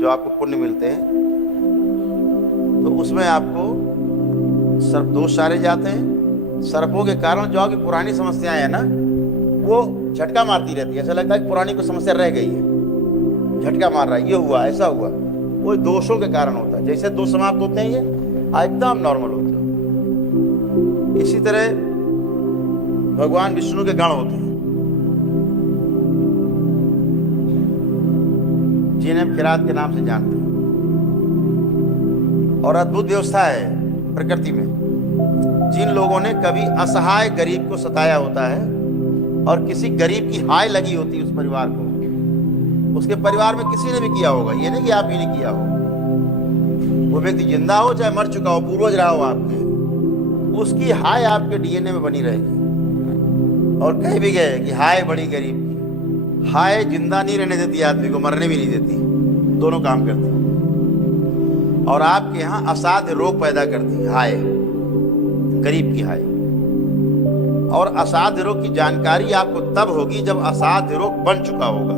जो आपको पुण्य मिलते हैं, तो उसमें आपको सर्प दोष सारे जाते हैं। सर्पों के कारण जो आपकी पुरानी समस्याएं हैं ना, वो झटका मारती रहती है। ऐसा लगता है कि पुरानी कोई समस्या रह गई है, झटका मार रहा है, ये हुआ ऐसा हुआ, वो दोषों के कारण होता है। जैसे दोष समाप्त होते हैं ये एकदम नॉर्मल होते हैं। इसी तरह भगवान विष्णु के गण होते हैं, जिन्हें किरात के नाम से जानते हैं। और अद्भुत व्यवस्था है प्रकृति में। जिन लोगों ने कभी असहाय गरीब को सताया होता है और किसी गरीब की हाय लगी होती है उस परिवार को, उसके परिवार में किसी ने भी किया होगा, ये नहीं कि आप ही ने किया हो, वो व्यक्ति जिंदा हो चाहे मर चुका हो, पूर्वज रहा हो आपके, उसकी हाय आपके डीएनए में बनी रहेगी। और कह भी गए कि हाय बड़ी गरीब की। हाय जिंदा नहीं रहने देती, आदमी को मरने भी नहीं देती, दोनों काम करती। और आपके यहाँ असाध्य रोग पैदा करती है हाय, गरीब की हाय। और असाध्य रोग की जानकारी आपको तब होगी जब असाध्य रोग बन चुका होगा,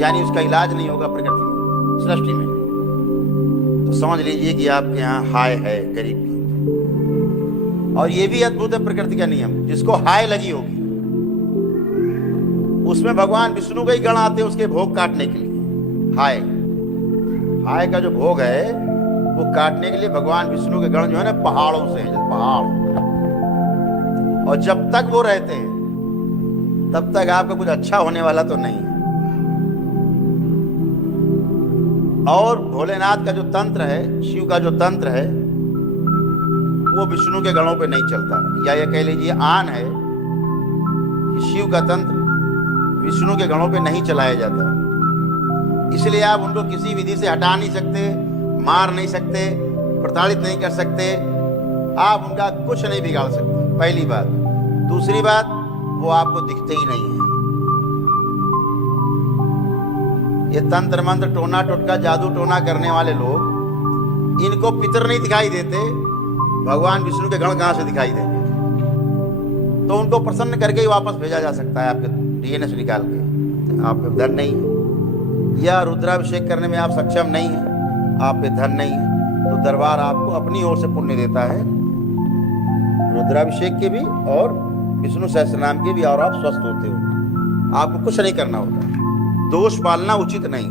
यानी उसका इलाज नहीं होगा प्रकृति में, सृष्टि में। तो समझ लीजिए कि आपके यहाँ हाय है गरीब की। और ये भी अद्भुत है प्रकृति का नियम, जिसको हाय लगी होगी उसमें भगवान विष्णु के ही गण आते हैं उसके भोग काटने के लिए। हाय हाय का जो भोग है वो काटने के लिए भगवान विष्णु के गण जो है ना, पहाड़ों से है, पहाड़। और जब तक वो रहते हैं तब तक आपका कुछ अच्छा होने वाला तो नहीं है। और भोलेनाथ का जो तंत्र है, शिव का जो तंत्र है, वो विष्णु के गणों पे नहीं चलता। या ये कह लीजिए आन है कि शिव का तंत्र विष्णु के गणों पे नहीं चलाया जाता। इसलिए आप उनको किसी विधि से हटा नहीं सकते, मार नहीं सकते, प्रताड़ित नहीं कर सकते, आप उनका कुछ नहीं बिगाड़ सकते, पहली बात। दूसरी बात, वो आपको दिखते ही नहीं है। ये तंत्र मंत्र टोना टोटका जादू टोना करने वाले लोग, इनको पितर नहीं दिखाई देते, भगवान विष्णु के गण कहां से दिखाई देंगे? तो उनको प्रसन्न करके ही वापस भेजा जा सकता है आपके डीएनए से निकाल के। आप पे धन नहीं है या रुद्राभिषेक करने में आप सक्षम नहीं है, आप पे धन नहीं है, तो दरबार आपको अपनी ओर से पुण्य देता है, रुद्राभिषेक के भी और विष्णु सहस्त्रनाम के भी, और आप स्वस्थ होते हो। आपको कुछ नहीं करना होता। दोष पालना उचित नहीं,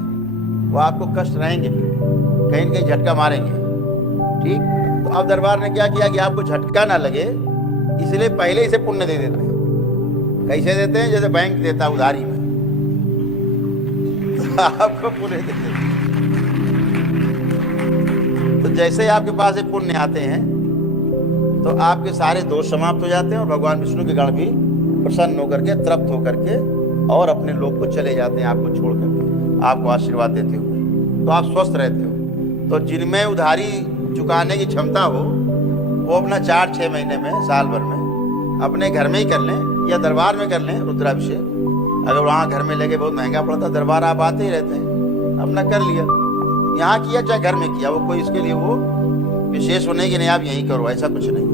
वो आपको कष्ट रहेंगे, कहीं न कहीं झटका मारेंगे। ठीक, तो अब दरबार ने क्या किया कि आपको झटका ना लगे, इसलिए पहले इसे पुण्य दे देते हैं। कैसे देते हैं? जैसे बैंक देता है उधारी में, तो आपको पुण्य देते हैं। तो जैसे आपके पास ये पुण्य आते हैं तो आपके सारे दोष समाप्त हो जाते हैं और भगवान विष्णु के गण भी प्रसन्न होकर के, तृप्त होकर के और अपने लोक को चले जाते हैं, आपको छोड़ करके, आपको आशीर्वाद देते हुए। तो आप स्वस्थ रहते हो। तो जिनमें उधारी चुकाने की क्षमता हो, वो अपना 4-6 महीने में, साल भर में अपने घर में ही कर लें या दरबार में कर लें रुद्राभिषेक। अगर वहाँ घर में लेके बहुत महंगा पड़ता, दरबार आप आते ही रहते हैं, अपना कर लिया। यहाँ किया चाहे घर में किया, वो कोई इसके लिए वो विशेष होने की नहीं आप यहीं करो, ऐसा कुछ नहीं।